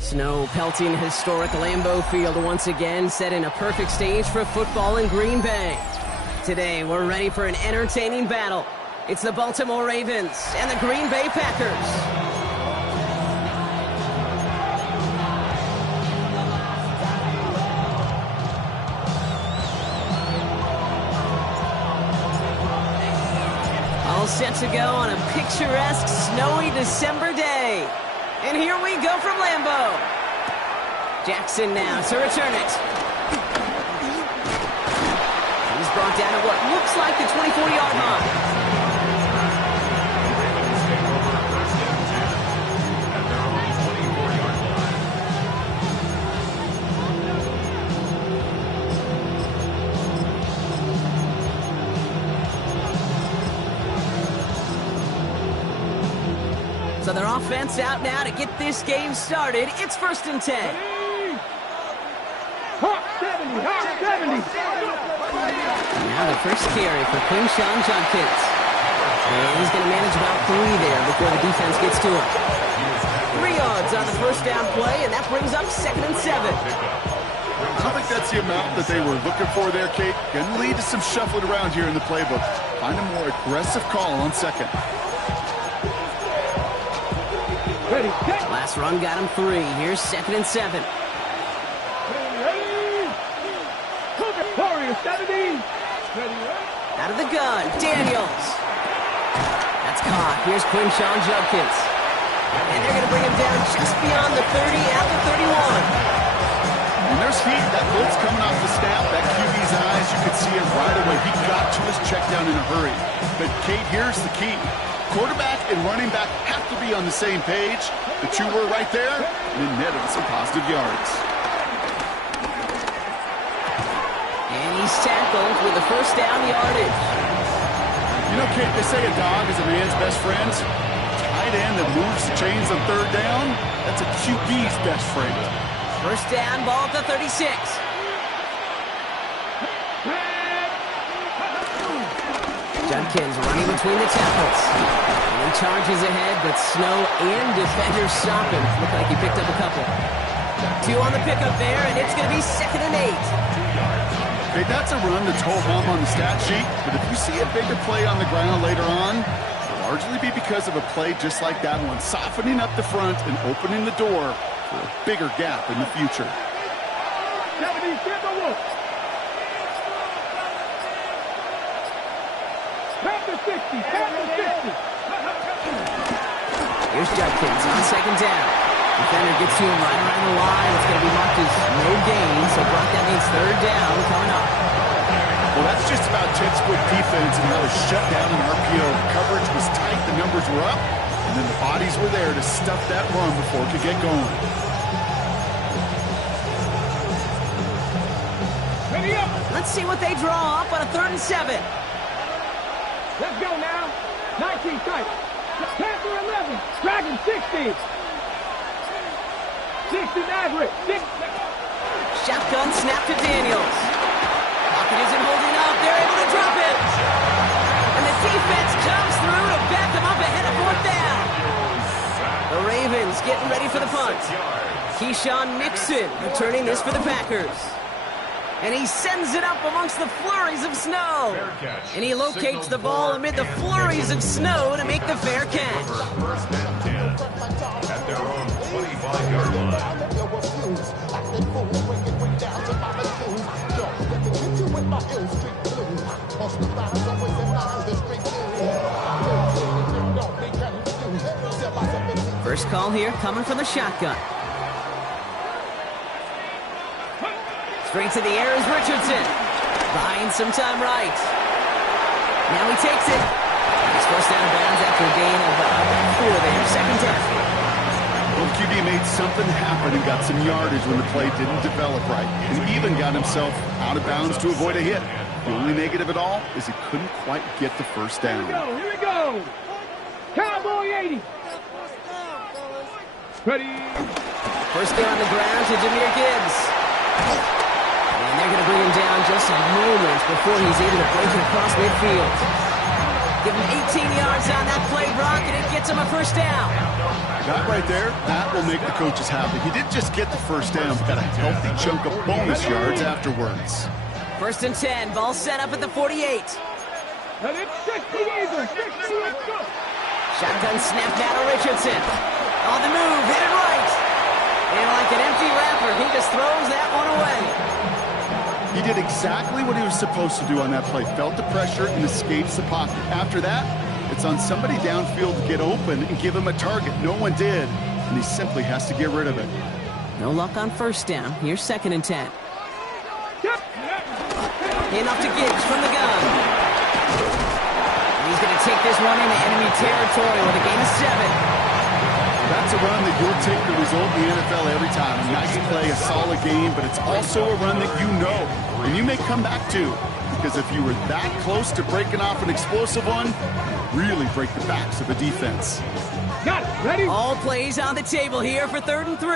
Snow pelting historic Lambeau Field once again, setting a perfect stage for football in Green Bay. Today, we're ready for an entertaining battle. It's the Baltimore Ravens and the Green Bay Packers. All set to go on a picturesque, snowy December day. And here we go from Lambeau. Jackson now to return it. He's brought down at what looks like the 24-yard line. So their offense out now to get this game started. It's 1st and 10. Now the first carry for Quinshawn Judkins. And he's going to manage about 3 there before the defense gets to him. 3 yards on the first down play, and that brings up 2nd and 7. I don't think that's the amount that they were looking for there, Kate. Going to lead to some shuffling around here in the playbook. Find a more aggressive call on 2nd. Ready. Last run got him 3. Here's 2nd and 7. Out of the gun, Daniels. That's caught. Here's Quinshawn Judkins. And they're going to bring him down just beyond the 30 at the 31. And there's heat. That blitz coming off the snap. That QB's eyes, you could see it right away. He got to his check down in a hurry. But, Kate, here's the key. Quarterback and running back have to be on the same page. The 2 were right there, and it netted some positive yards. And he's tackled with the first down yardage. You know, Kate, they say a dog is a man's best friend. Tight end that moves the chains on 3rd down, that's a QB's best friend. First down, ball at the 36. Judkins running between the tackles. And he charges ahead, but Snow and defenders stop him. Looked like he picked up a couple. 2 on the pickup there, and it's going to be 2nd and 8. Okay, that's a run that's ho-hum on the stat sheet, but if you see a bigger play on the ground later on, it'll largely be because of a play just like that one, softening up the front and opening the door for a bigger gap in the future. Here's Judkins on 2nd down. Defender gets to him right around the line. It's going to be marked as no gain, so Brock, that means 3rd down coming up. Well, that's just about textbook defense and how to shut down an RPO. The coverage was tight, the numbers were up, and then the bodies were there to stuff that run before it could get going. Ready up. Let's see what they draw up on a 3rd and 7. Let's go now. 19 tight. Panther 11. Dragon 60. 60 Maverick. Shotgun snap to Daniels. Pocket isn't holding up. They're able to drop it. And the defense comes through to back them up ahead of 4th down. The Ravens getting ready for the punt. Keyshawn Nixon returning this for the Packers. And he sends it up amongst the flurries of snow. And he locates the ball amid the flurries of snow to make the fair catch. First and 10 at their own 25-yard line. First call here coming from the shotgun. Straight to the air is Richardson. Buying some time right. Now he takes it. He's forced out of bounds after a gain of 4 there. Second down. Well, QB made something happen and got some yardage when the play didn't develop right. And even got himself out of bounds to avoid a hit. The only negative at all is he couldn't quite get the first down. Here we go. Cowboy 80. Ready. First down on the ground to Jahmyr Gibbs. And they're going to bring him down just moments before he's able to break it across midfield. Give him 18 yards on that play, Brock, and it gets him a first down. That right there, that will make the coaches happy. He didn't just get the first down, but got a healthy chunk of bonus yards afterwards. First and 10, ball set up at the 48. And it's 60 Eagles. 60, let's go. Shotgun snap now to Richardson. On the move, hit it right. And like an empty wrapper, he just throws that one away. He did exactly what he was supposed to do on that play. Felt the pressure and escapes the pocket. After that, it's on somebody downfield to get open and give him a target. No one did, and he simply has to get rid of it. No luck on first down. Here's second and 10. Handoff to Gibbs from the gun. He's going to take this one into enemy territory with a gain of 7. That's a run that you'll take the result in the NFL every time. A nice play, a solid game, but it's also a run that you know, and you may come back to. Because if you were that close to breaking off an explosive one, really break the backs of a defense. Got it. Ready. All plays on the table here for 3rd and 3.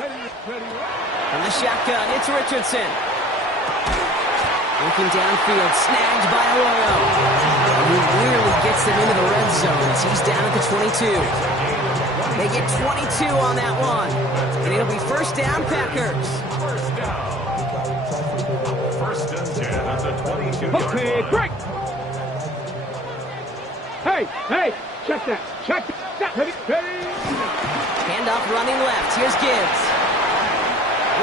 Ready. From the shotgun, it's Richardson. Looking downfield, snagged by Arroyo. And he really gets them into the red zone as he's down at the 22. They get 22 on that one. And it'll be first down, Packers. First and 10 at the 22-yard Okay, line. break. Hey, check that. Check that. Ready. Handoff running left. Here's Gibbs.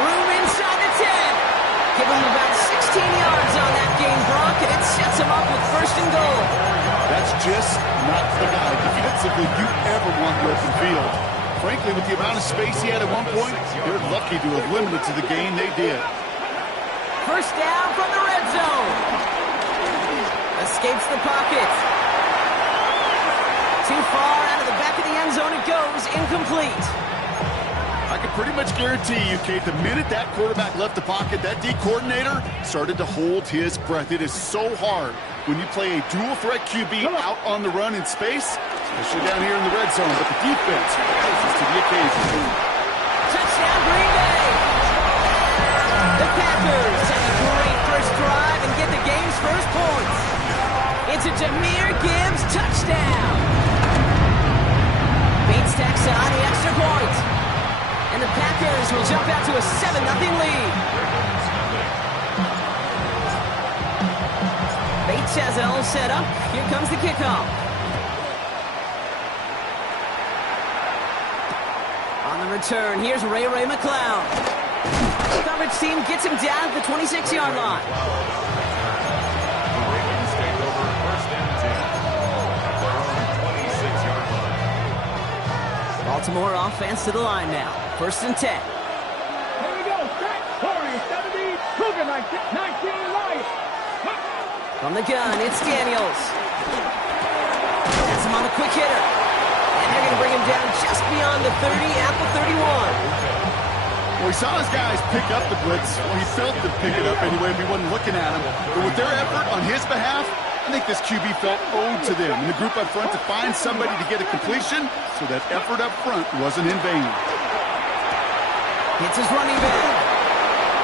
Room inside the 10. Give him about 16 yards on that gain, Brock, and it sets him up with first and goal. That's just not the guy defensively you ever want in open field. Frankly, with the amount of space he had at one point, they're lucky to have limited to the gain they did. First down from the red zone. Escapes the pocket. Too far out of the back of the end zone it goes, incomplete. I can pretty much guarantee you, Kate, the minute that quarterback left the pocket, that D coordinator started to hold his breath. It is so hard when you play a dual-threat QB out on the run in space, especially down here in the red zone, but the defense rises to the occasion. Touchdown, Green Bay! The Packers have a great first drive and get the game's first points. It's a Jahmyr Gibbs touchdown. Bates tacks on the extra point. And the Packers will jump out to a 7-0 lead. Bates has it all set up. Here comes the kickoff. On the return, here's Ray McCloud. The coverage team gets him down at the 26-yard line. The Ravens take over first and 10 at their own 26-yard line. Baltimore offense to the line now. First and 10. Here we go. Set. Corey, 70. Cougar, 19. Lions. From the gun, it's Daniels. Gets him on the quick hitter. And they're going to bring him down just beyond the 30 at the 31. Well, he saw his guys pick up the blitz. Well, he felt them pick it up anyway if he wasn't looking at him. But with their effort on his behalf, I think this QB felt owed to them and the group up front to find somebody to get a completion, so that effort up front wasn't in vain. Hits his running back.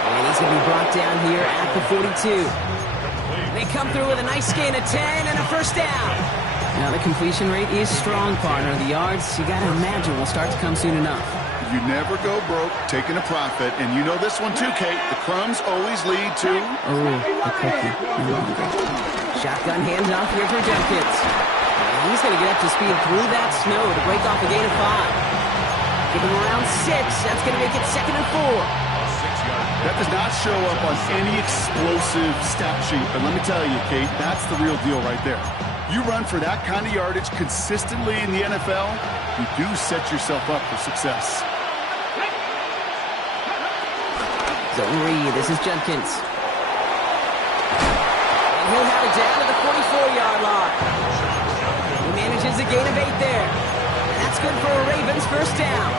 And he's going to be brought down here at the 42. They come through with a nice gain of 10 and a first down. Now the completion rate is strong, partner. The yards, you got to imagine, will start to come soon enough. You never go broke taking a profit, and you know this one too, Kate. The crumbs always lead to... Oh, a cookie. No longer. Shotgun handoff here for Jenkins. And he's going to get up to speed through that snow to break off a gain of 5. Give him around 6. That's going to make it 2nd and 4. That does not show up on any explosive stat sheet, but let me tell you, Kate, that's the real deal right there. You run for that kind of yardage consistently in the NFL, you do set yourself up for success. Zone read, this is Jenkins. And he'll have it down to the 44-yard line. He manages a gain of 8 there. And that's good for a Ravens first down.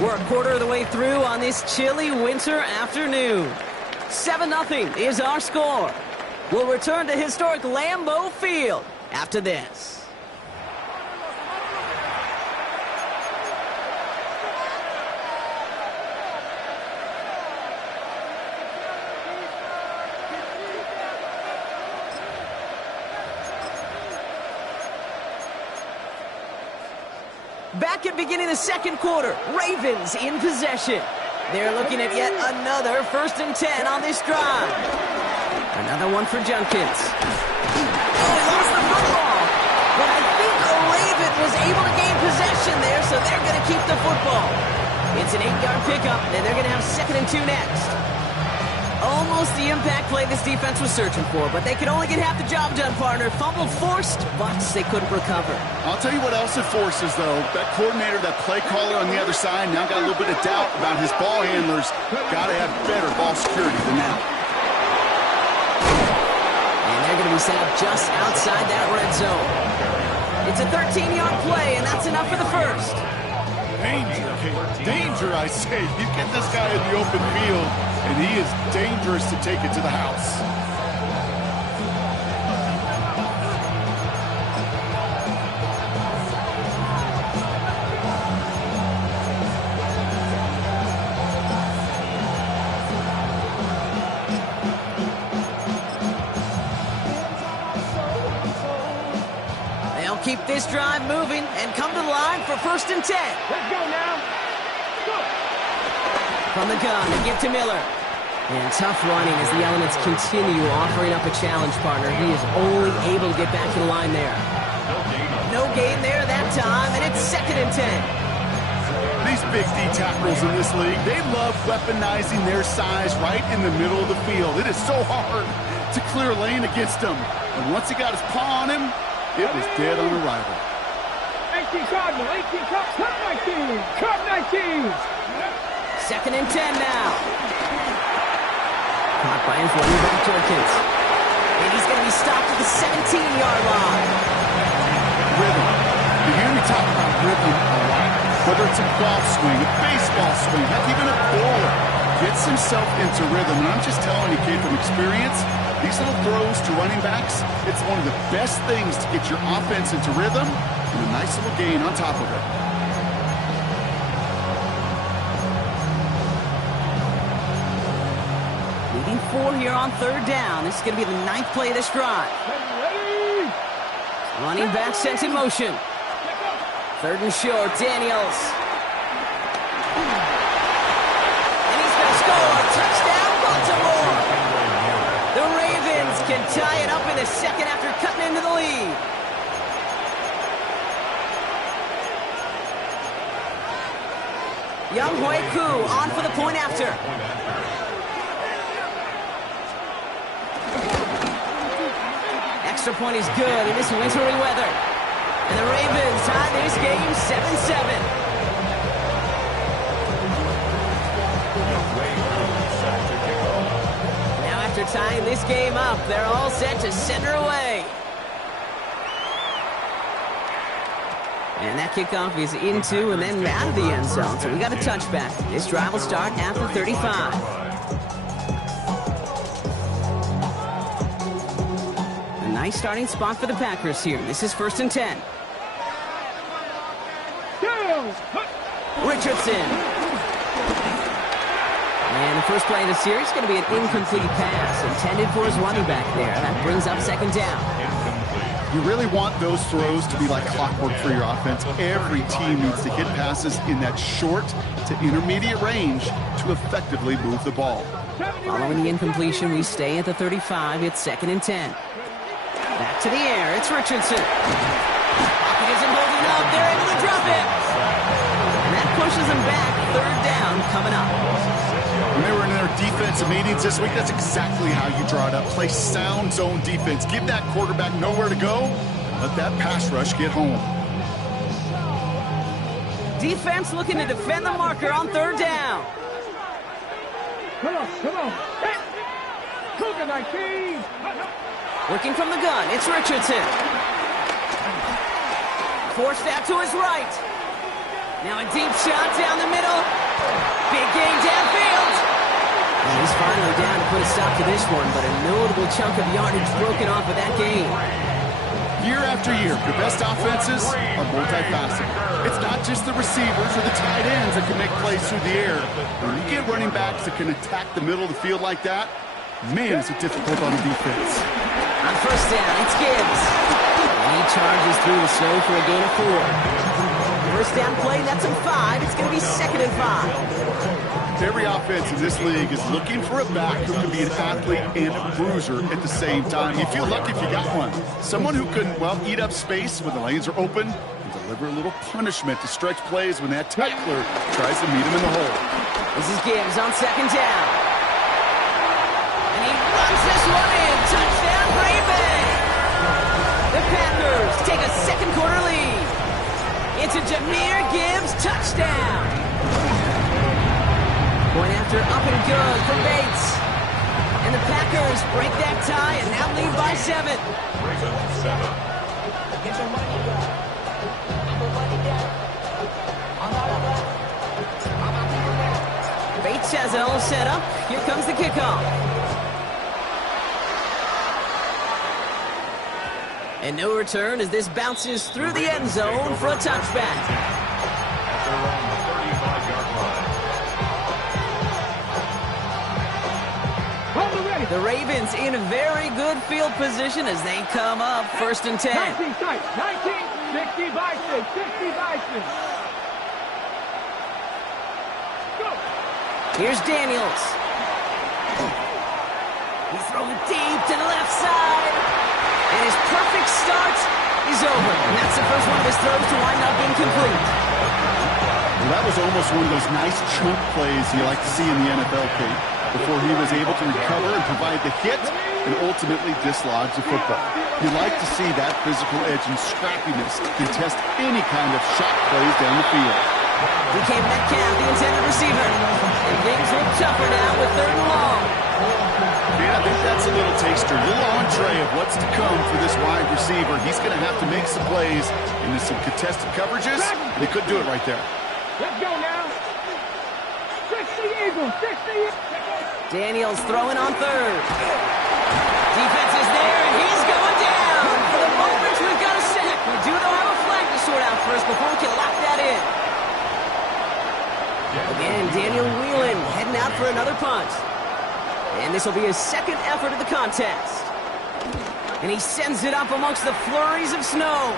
We're a quarter of the way through on this chilly winter afternoon. 7-0 is our score. We'll return to historic Lambeau Field after this. Back at beginning of the second quarter, Ravens in possession. They're looking at yet another 1st and 10 on this drive. Another one for Junkins. Oh, he lost the football. But I think a Raven was able to gain possession there, so they're going to keep the football. It's an 8-yard pickup, and they're going to have 2nd and 2 next. Almost the impact play this defense was searching for, but they could only get half the job done, partner. Fumble forced, but they couldn't recover. I'll tell you what else it forces, though. That coordinator, that play caller on the other side, now got a little bit of doubt about his ball handlers. Got to have better ball security than that. And they're going to be set up just outside that red zone. It's a 13-yard play, and that's enough for the first. Danger, I say. You get this guy in the open field, and he is dangerous to take it to the house. They'll keep this drive moving and come to the line for 1st and 10. Let's go now. Go. From the gun, they give to Miller. And tough running as the elements continue offering up a challenge, partner. He is only able to get back to the line there. No gain there that time, and it's 2nd and 10. These big D tackles in this league, they love weaponizing their size right in the middle of the field. It is so hard to clear a lane against him. And once he got his paw on him, it was dead on arrival. 18 Cardinal, 18 Cut 19, Cut 19. 2nd and 10 now. Caught by his running back, Jenkins. And he's going to be stopped at the 17-yard line. Rhythm. You hear me talk about rhythm a lot. Whether it's a golf swing, a baseball swing, heck, even a bowler gets himself into rhythm. And I'm just telling you, kid, from experience, these little throws to running backs, it's one of the best things to get your offense into rhythm and a nice little gain on top of it. Leading 4 here on 3rd down. This is going to be the 9th play of this drive. Ready? Running back sent in motion. 3rd and short, Daniels. And he's going to score. Touchdown, Baltimore. The Ravens can tie it up in the second after cutting into the lead. Young Hui Koo on for the point after. Extra point is good in this wintry weather. And the Ravens tie this game 7-7. Now after tying this game up, they're all set to center away. And that kickoff is into and then out of the end zone. So we got a touchback. This drive will start at the 35. A nice starting spot for the Packers here. This is 1st and 10. Richardson. And the first play of the series is going to be an incomplete pass intended for his running back there. That brings up 2nd down. You really want those throws to be like clockwork for your offense. Every team needs to hit passes in that short to intermediate range to effectively move the ball. Following the incompletion, we stay at the 35. It's 2nd and 10. Back to the air. It's Richardson. Pocket isn't holding up. They're able to drop it. And that pushes them back. 3rd down coming up. When they were in their defensive meetings this week, that's exactly how you draw it up. Play sound zone defense. Give that quarterback nowhere to go. Let that pass rush get home. Defense looking to defend the marker on 3rd down. Come on. Hit. Cougar 19. Working from the gun, it's Richardson. Forced out to his right. Now a deep shot down the middle. Big gain downfield. And he's finally down to put a stop to this one, but a notable chunk of yardage broken off of that gain. Year after year, the best offenses are multifaceted. It's not just the receivers or the tight ends that can make plays through the air. When you get running backs that can attack the middle of the field like that, man, is it difficult on the defense. On first down, it's Gibbs. And he charges through the snow for a gain of 4. First down play, that's a 5. It's going to be 2nd and 5. Every offense in this league is looking for a back who can be an athlete and a bruiser at the same time. You feel lucky if you got one. Someone who can, well, eat up space when the lanes are open and deliver a little punishment to stretch plays when that tackler tries to meet him in the hole. This is Gibbs on 2nd down. And he runs this one in. Touchdown, Green Bay. The Packers take a second quarter lead. It's a Jahmyr Gibbs touchdown. Point after up and good for Bates. And the Packers break that tie and now lead by 7. Ravens 7. Bates has it all set up. Here comes the kickoff. And no return as this bounces through the end zone for a touchback. At their own 35-yard line. The Ravens in a very good field position as they come up 1st and 10. 19 tight. 19. 60 by 6. 60 by 6. Go. Here's Daniels. He's throwing deep to the left side. And his perfect start is over. And that's the first one of his throws to wind up incomplete. Well, that was almost one of those nice chunk plays you like to see in the NFL, Kate, before he was able to recover and provide the hit and ultimately dislodge the football. You like to see that physical edge and scrappiness contest any kind of shot plays down the field. DK Metcalf, the intended receiver. And things look tougher now with 3rd and long. Yeah, I think that's a little taster, a little entree of what's to come for this wide receiver. He's going to have to make some plays into some contested coverages, and he could do it right there. Let's go now. 60 Eagles. 60 Eagles. Daniels throwing on 3rd. Defense is there, and he's going down. For the moment, we've got a sack. We do, though, have a flag to sort out first before we can lock that in. Again, Daniel Whelan heading out for another punt. And this will be his 2nd effort of the contest. And he sends it up amongst the flurries of snow.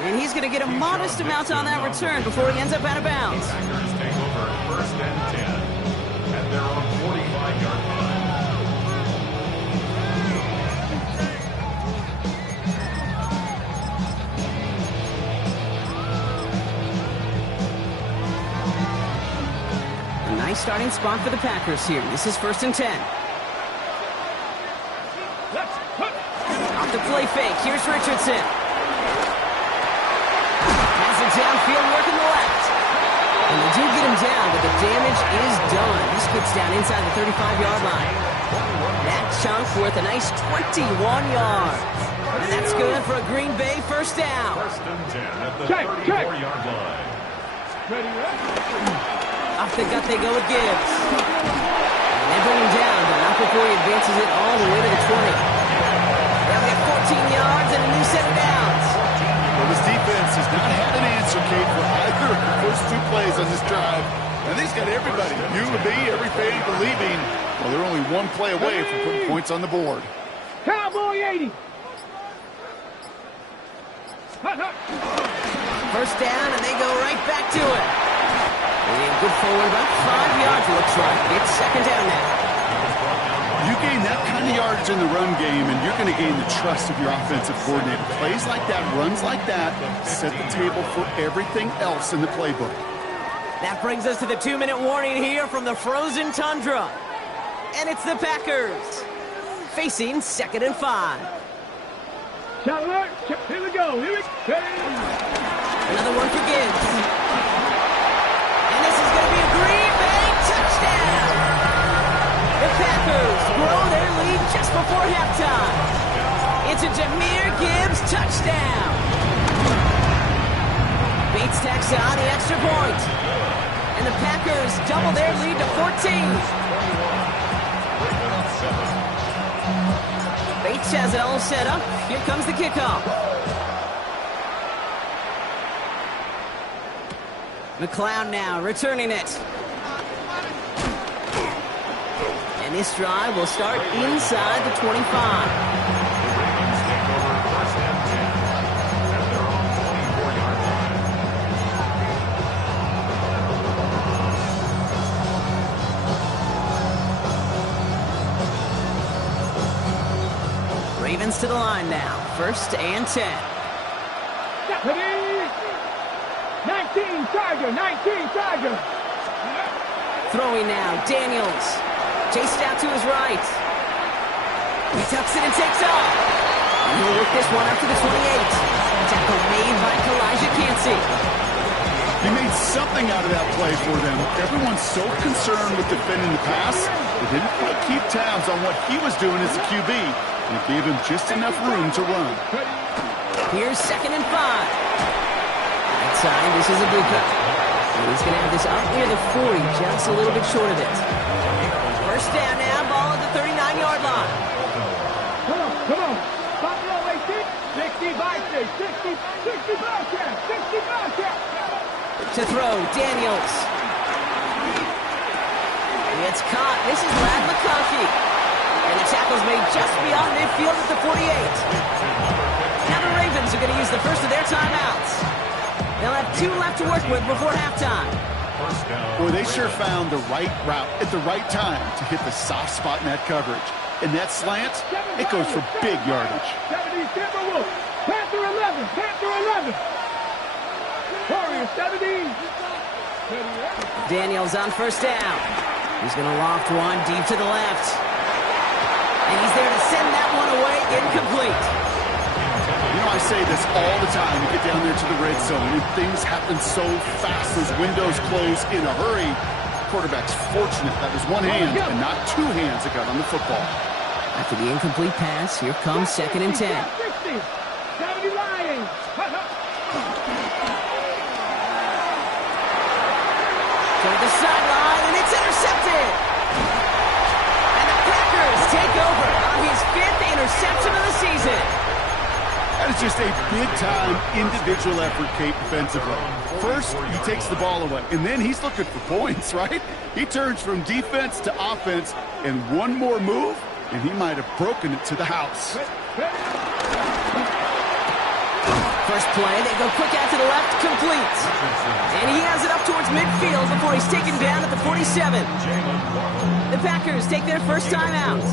And he's going to get a modest amount on that return before he ends up out of bounds. Packers take over 1st and 10 at their own 45-yard line. A nice starting spot for the Packers here. This is 1st and 10. Off the play fake. Here's Richardson. Downfield working the left. And they do get him down, but the damage is done. He skips down inside the 35-yard line. That chunk worth a nice 21 yards. And that's good for a Green Bay 1st down. 1st and 10 at the 34-yard line. Ready, Off the gut they go with Gibbs. And they bring him down, but not before he advances it all the way to the 20. They'll get 14 yards and a new set of downs. Well, this defense has not had an answer, Kate, for either of the first 2 plays on this drive. And he's got everybody, you and me, every fan believing, well, they're only 1 play away from putting points on the board. Cowboy 80. First down, and they go right back to it. And good forward, about 5 yards, looks like. It's 2nd down now. You gain that kind of yardage in the run game, and you're going to gain the trust of your offensive coordinator. Plays like that, runs like that, set the table for everything else in the playbook. That brings us to the 2-minute warning here from the frozen tundra. And it's the Packers facing 2nd and 5. Shot alert. Here we go. Here we go. Another one for Gibbs. And this is going to be a Touchdown! Bates tacks on the extra point. And the Packers double their lead to 14. Bates has it all set up. Here comes the kickoff. McLeod now returning it. And this drive will start inside the 25. Ravens to the line now. 1st and 10. 19 Charger, 19 Charger. Throwing now, Daniels. Chased out to his right. He tucks it and takes off. And he'll work this one up to the 28. Tackle made by Kalijah Cansey. He made something out of that play for them. Everyone's so concerned with defending the pass, they didn't quite keep tabs on what he was doing as a QB. And it gave him just enough room to run. Here's 2nd and 5. Right side, this is a blue cut. And he's going to have this up near the 40, just a little bit short of it. 1st down now, ball at the 39-yard line. Come on. Buffalo 18, 65 check. To throw, Daniels. It's caught. This is Ladd McConkey. And the tackle's made just beyond midfield at the 48. Now the Ravens are going to use the first of their timeouts. They'll have 2 left to work with before halftime. Boy, they sure found the right route at the right time to hit the soft spot in that coverage. And that slant, it goes for big yardage. 70 Timberwolves. Panther 11. Warriors 17. Daniels on 1st down. He's going to loft one deep to the left. And he's there to send that one away incomplete. You know, I say this all the time. You get down there to the red zone, and things happen so fast. Those windows close in a hurry. Quarterback's fortunate that was one hand and not 2 hands that got on the football. After the incomplete pass, here comes 2nd and 10. 60. 70 Lions. To the sideline, and it's intercepted. And the Packers take over on his 5th interception of the season. That is just a big-time individual effort, Kate, defensively. First, he takes the ball away, and then he's looking for points, right? He turns from defense to offense, and one more move, and he might have broken it to the house. First play, they go quick out to the left, complete. And he has it up towards midfield before he's taken down at the 47. The Packers take their first time out.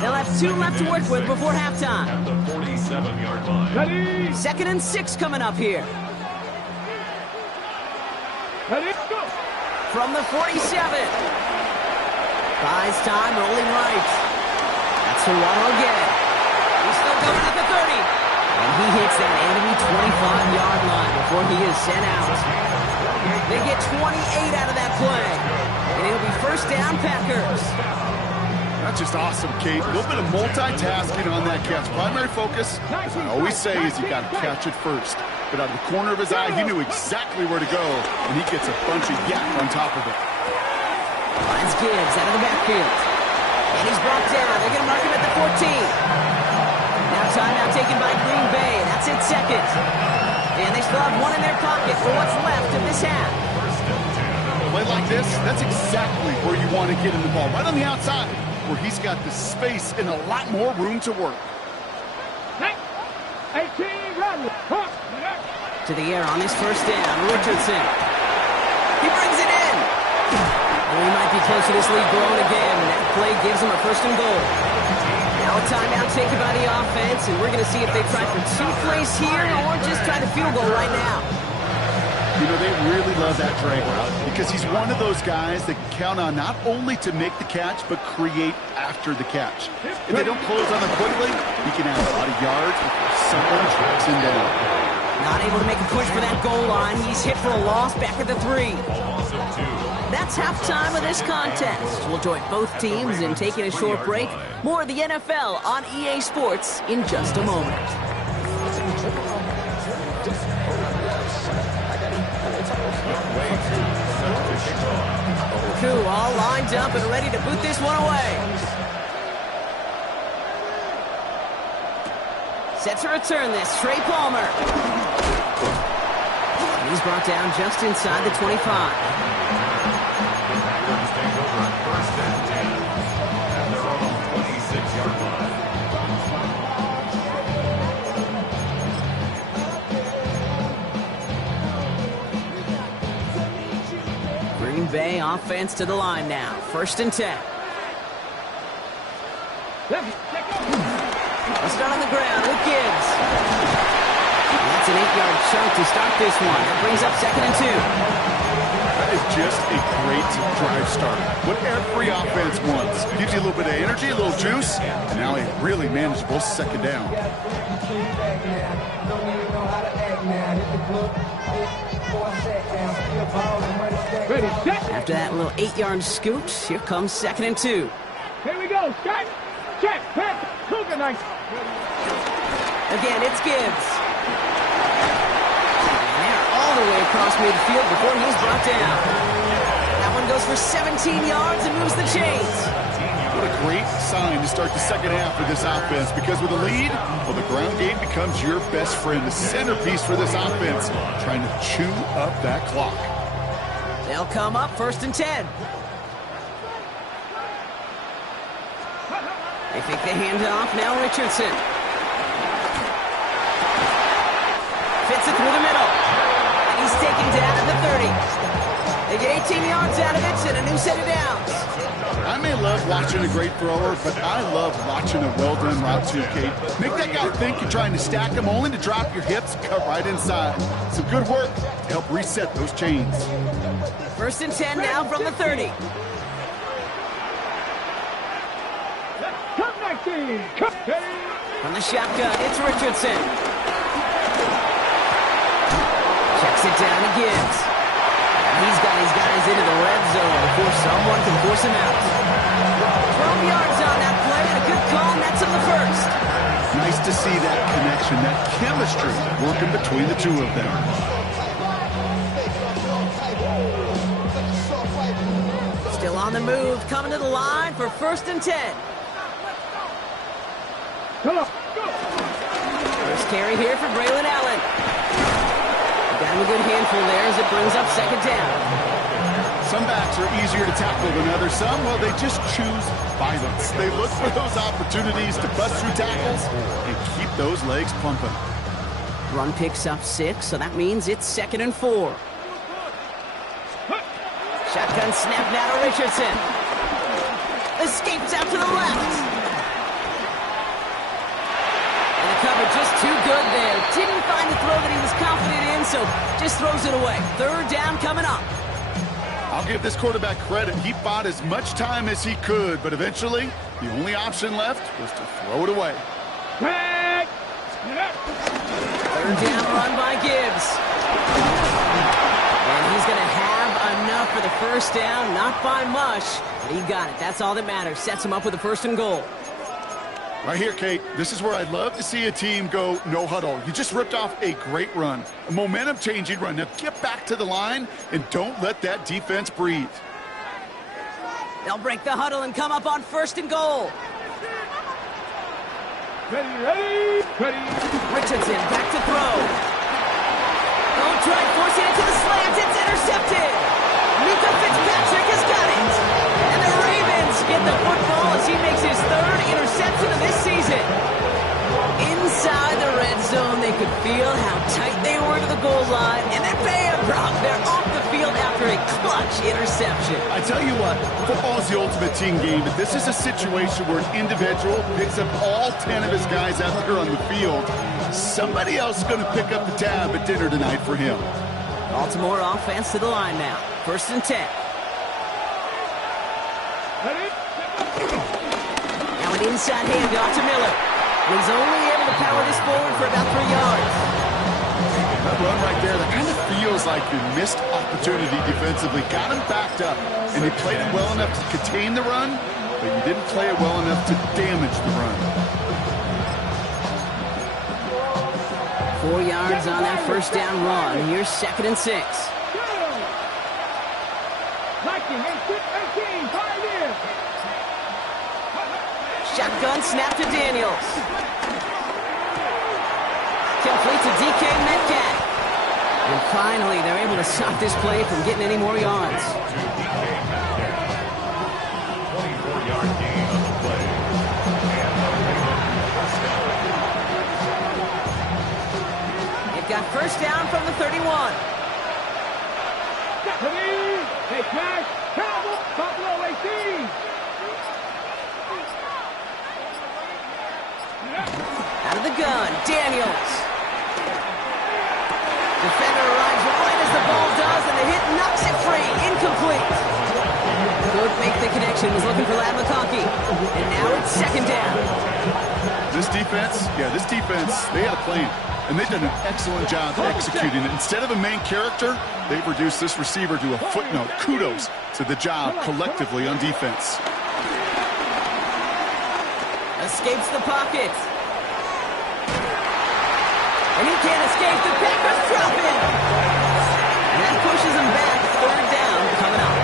They'll have 2 left to work with before halftime. At the 47-yard line. Ready? 2nd and 6 coming up here. Ready? Go. From the 47. Buys time, rolling right. That's the Waddle again. He's still going at the 30. And he hits that enemy 25-yard line before he is sent out. They get 28 out of that play. And it'll be 1st down, Packers. That's just awesome, Kate. A little bit of multitasking on that catch. Primary focus, as I always say, is you got to catch it first. But out of the corner of his eye, he knew exactly where to go, and he gets a bunch of yak on top of it. Finds Gibbs out of the backfield. And he's brought down. They're going to mark him at the 14. Now timeout taken by Green Bay. That's it, 2nd. And they still have 1 in their pocket for what's left of this half. Play like this, that's exactly where you want to get him the ball. Right on the outside, where he's got the space and a lot more room to work. 18 run. To the air on his 1st down, Richardson. He brings it in. And he might be close to this lead growing again. That play gives him a 1st and goal. Now a timeout taken by the offense, and we're going to see if they try for 2 plays here or just try to field goal right now. You know, they really love that drag route because he's one of those guys that can count on not only to make the catch, but create after the catch. If they don't close on him quickly, he can have a lot of yards before someone tracks him down. Not able to make a push for that goal line. He's hit for a loss back at the 3. That's halftime of this contest. We'll join both teams in taking a short break. More of the NFL on EA Sports in just a moment. crew all lined up and ready to boot this one away. Set to return this, Trey Palmer. He's brought down just inside the 25. Packers take over on 1st and 10 at their own 26-yard line. Green Bay offense to the line now. 1st and 10. Let's start on the ground with Gibbs. That's an 8-yard chunk to start this one. That brings up 2nd and 2. That is just a great drive starter. What every offense wants. Gives you a little bit of energy, a little juice, and now a really manageable 2nd down. After that little 8-yard scoot, here comes 2nd and 2. Here we go. Strike. Check. Pass. Cougar night. Again, it's Gibbs. And they're all the way across midfield before he's brought down. That one goes for 17 yards and moves the chains. What a great sign to start the 2nd half for this offense, because with a lead, well, the ground game becomes your best friend, the centerpiece for this offense, trying to chew up that clock. They'll come up 1st and 10. They take the handoff, now Richardson. Fits it through the middle. And he's taken down at the 30. They get 18 yards out of it and a new set of downs. I may love watching a great thrower, but I love watching a well-done route too, Kate. Make that guy think you're trying to stack him, only to drop your hips, cut right inside. Some good work to help reset those chains. 1st and 10 now from the 30. Come 19. From the shotgun, it's Richardson. Checks it down to Gibbs. He's got his guys into the red zone before someone can force him out. 12 yards on that play, and a good call, and that's on the 1st. Nice to see that connection, that chemistry working between the two of them. Still on the move, coming to the line for 1st and 10. Come on. First carry here for Braylon Allen. Got him a good handful there as it brings up 2nd down. Some backs are easier to tackle than others. Some, well, they just choose violence. They look for those opportunities to bust through tackles and keep those legs pumping. Run picks up 6, so that means it's 2nd and 4. Shotgun snap now to Richardson. Escapes out to the left. And the cover just too good there. Didn't find the throw that he was confident in, so just throws it away. 3rd down coming up. I'll give this quarterback credit. He bought as much time as he could, but eventually, the only option left was to throw it away. 3rd down run by Gibbs. And he's going to have enough for the 1st down. Not by much, but he got it. That's all that matters. Sets him up with a 1st and goal. Right here, Kate, this is where I'd love to see a team go no huddle. You just ripped off a great run, a momentum-changing run. Now get back to the line and don't let that defense breathe. They'll break the huddle and come up on 1st and goal. Ready. Richardson back to throw. Don't try forcing it to the slant. It's intercepted. Mika Fitzpatrick has got it. And the Ravens get the football as he makes his 3rd interception of this season. Inside the red zone, they could feel how tight they were to the goal line. And then bam, Brock, they're off the field after a clutch interception. I tell you what, football is the ultimate team game, but this is a situation where an individual picks up all 10 of his guys out there on the field. Somebody else is going to pick up the tab at dinner tonight for him. Baltimore offense to the line now. 1st and 10. Now an inside handoff to Miller. He's only able to power this forward for about 3 yards. That run right there, that kind of feels like your missed opportunity defensively. Got him backed up, and you played it well enough to contain the run, but you didn't play it well enough to damage the run. 4 yards on that 1st down run. Here's 2nd and 6. Like kicking, 18, 5 years. Shotgun snap to Daniels. Complete to DK Metcalf. And finally, they're able to stop this play from getting any more yards. 24-yard gain on the play. It got first down from the 31. They crash. Travel. Buffalo 18. Out of the gun, Daniels. Defender arrives right as the ball does, and the hit knocks it free. Incomplete. Could make the connection. Was looking for Lad McConkey. And now it's second down. This defense, they had a plan. And they've done an excellent job executing it. Instead of a main character, they've reduced this receiver to a footnote. Kudos to the job collectively on defense. Escapes the pocket. And he can't escape. The Packers drop him. And that pushes him back. Third down coming up.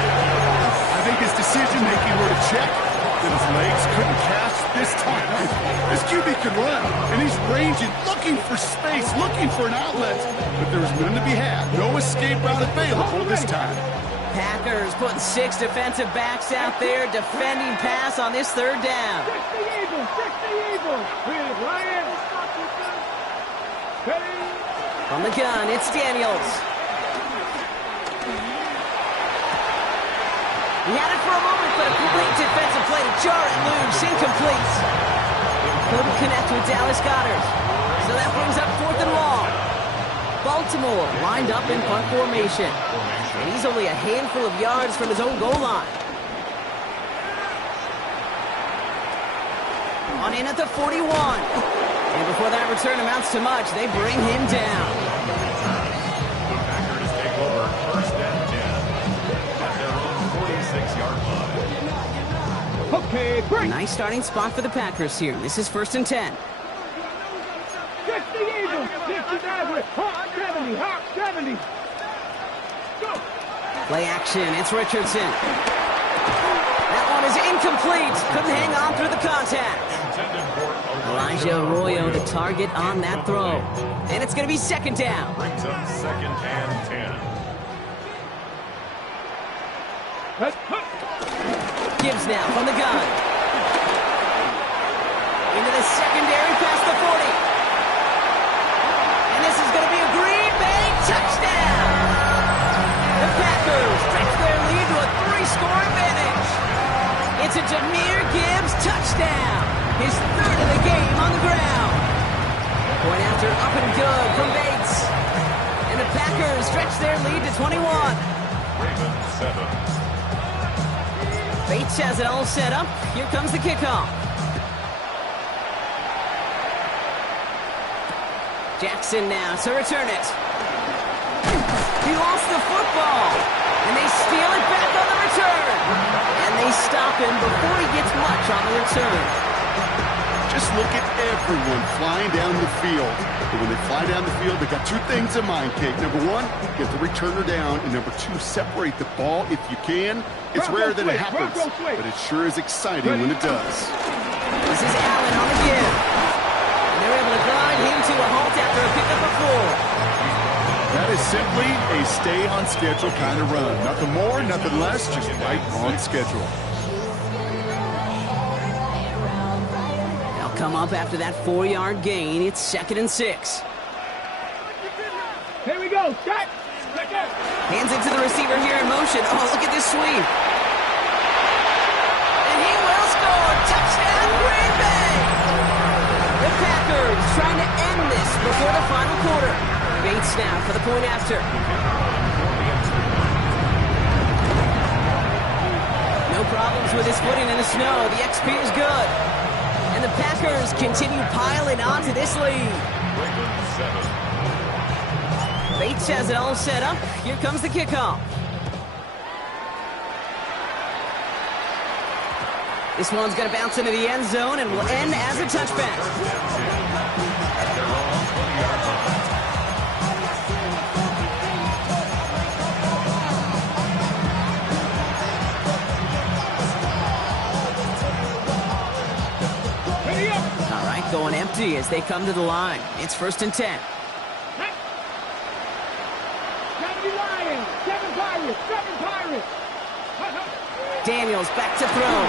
I think his decision-making were to check that his legs couldn't catch this time. This QB can run, and he's ranging, looking for space, looking for an outlet. But there's none to be had. No escape route available this time. Packers putting 6 defensive backs out there defending pass on this third down. 60 Eagles. With Ryan. From the gun, it's Daniels. He had it for a moment, but a complete defensive play to jar it loose. Incomplete. Couldn't connect with Dallas Goedert. So that brings up 4th and long. Baltimore lined up in punt formation. And he's only a handful of yards from his own goal line. On in at the 41. And before that return amounts to much, they bring him down. The Packers take over first and 10 at their own 46-yard line. Okay, break. Nice starting spot for the Packers here. This is first and 10. 60 Eagles. 60 Maverick. Hawk 70. Hawk 70. Go. Play action. It's Richardson. That one is incomplete. Couldn't hang on through the contact. Elijah Arroyo, the target on that throw. And it's going to be second down. Brings up second and 10. Gibbs now from the gun. Into the secondary past the 40. And this is going to be a Green Bay touchdown. The Packers stretch their lead to a 3-score advantage. It's a Jahmyr Gibbs touchdown. His third of the game on the ground. Point after up and good from Bates. And the Packers stretch their lead to 21. Ravens 7. Bates has it all set up. Here comes the kickoff. Jackson now to return it. He lost the football. And they steal it back on the return. And they stop him before he gets much on the return. Just look at everyone flying down the field. And when they fly down the field, they got 2 things in mind, Kate. Number 1, get the returner down. And number 2, separate the ball if you can. It's rare that it happens, but it sure is exciting when it does. This is Allen on the give. And they're able to grind him to a halt after a pickup of 4. That is simply a stay-on-schedule kind of run. Nothing more, nothing less, just right on schedule. They'll come up after that 4-yard gain. It's second and 6. Here we go. Shot. Hands it to the receiver here in motion. Oh, look at this sweep. And he will score. Touchdown, Green Bay. The Packers trying to end this before the final quarter. Bates now for the point after. No problems with his footing in the snow. The XP is good. And the Packers continue piling on to this lead. Ravens 7. Bates has it all set up. Here comes the kickoff. This one's going to bounce into the end zone and will end as a touchback. empty as they come to the line. It's 1st and 10. 70 Lions, 7 Pirates, 7 Pirates. Daniels back to throw.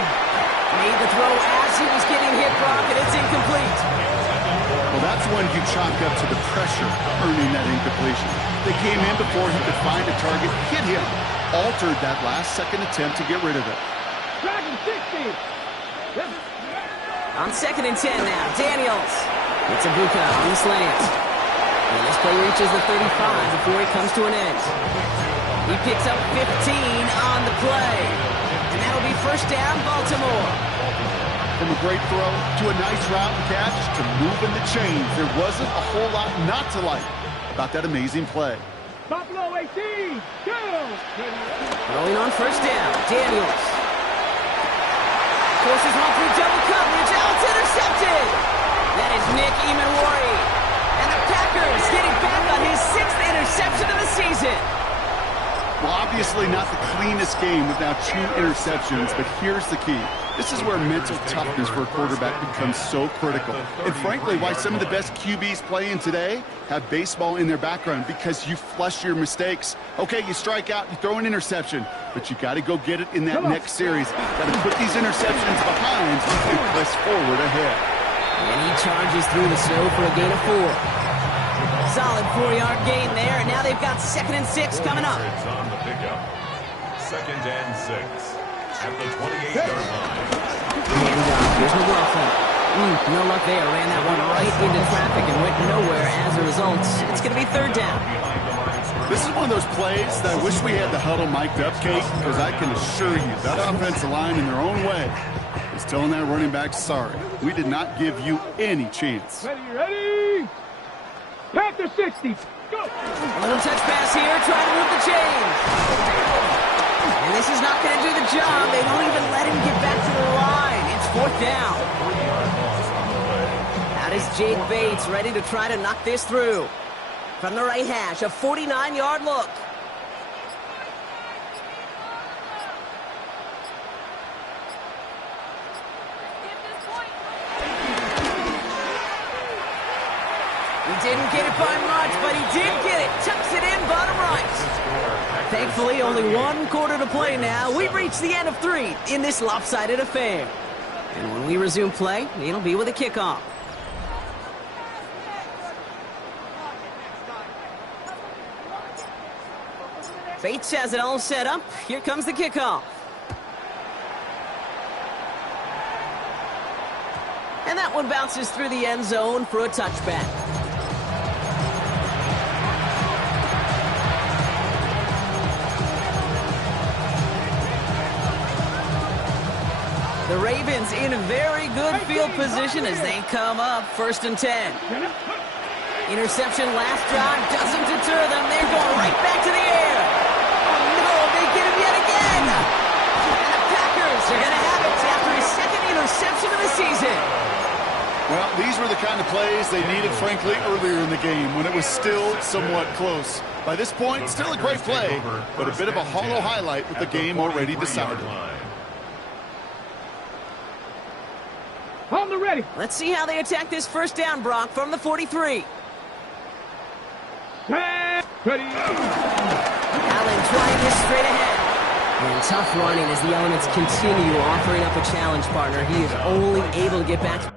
Made the throw as he was getting hit, Brock, and it's incomplete. Well, that's when you chalk up to the pressure earning that incompletion. They came in before he could find a target, hit him, altered that last-second attempt to get rid of it. Dragon 60. On 2nd and 10 now, Daniels. It's Ibuka on the slant. And this play reaches the 35 before it comes to an end. He picks up 15 on the play. And that'll be 1st down, Baltimore. From a great throw to a nice route and catch to moving the chains, there wasn't a whole lot not to like about that amazing play. Buffalo 18, go. Rolling on 1st down, Daniels. Forces one through double coverage. Oh, it's intercepted. That is Nick Emanwari. And the Packers getting back on his 6th interception of the season. Well, obviously not the cleanest game without 2 interceptions, but here's the key. This is where mental toughness for a quarterback becomes so critical. And frankly, why some of the best QBs playing today have baseball in their background, because you flush your mistakes. Okay, you strike out, you throw an interception, but you got to go get it in that next series. Got to put these interceptions behind and press forward ahead. And he charges through the snow for a gain of 4. Solid 4-yard gain there, and now they've got 2nd and 6 coming up. On the pickup. 2nd and 6 at the 28-yard line. Here's McLaughlin. No luck there. Ran that one right into traffic and went nowhere as a result. It's going to be 3rd down. This is one of those plays that I wish we had the huddle mic'd up, Kate, because I can assure you that offensive line in their own way is telling that running back, sorry, we did not give you any chance. Ready? Panther 60, go. A little touch pass here, trying to move the chains. And this is not going to do the job. They don't even let him get back to the line. It's 4th down. Out is Jake Bates, ready to try to knock this through. From the right hash, a 49-yard look. He didn't get it by much, but he did get it. Tucks it in, bottom right. Thankfully, only 1 quarter to play now. We've reached the end of 3 in this lopsided affair. And when we resume play, it'll be with a kickoff. Bates has it all set up. Here comes the kickoff. And that one bounces through the end zone for a touchback. The Ravens in very good field position as they come up 1st and 10. Interception last drive doesn't deter them. They're going right back to the air. Oh, no, they get him yet again. And the Packers are going to have it after his 2nd interception of the season. Well, these were the kind of plays they needed, frankly, earlier in the game when it was still somewhat close. By this point, still a great play, but a bit of a hollow highlight with the game already decided. On the ready. Let's see how they attack this 1st down, Brock, from the 43. Ready. Allen trying this straight ahead. And tough running as the elements continue offering up a challenge partner. He is only able to get back.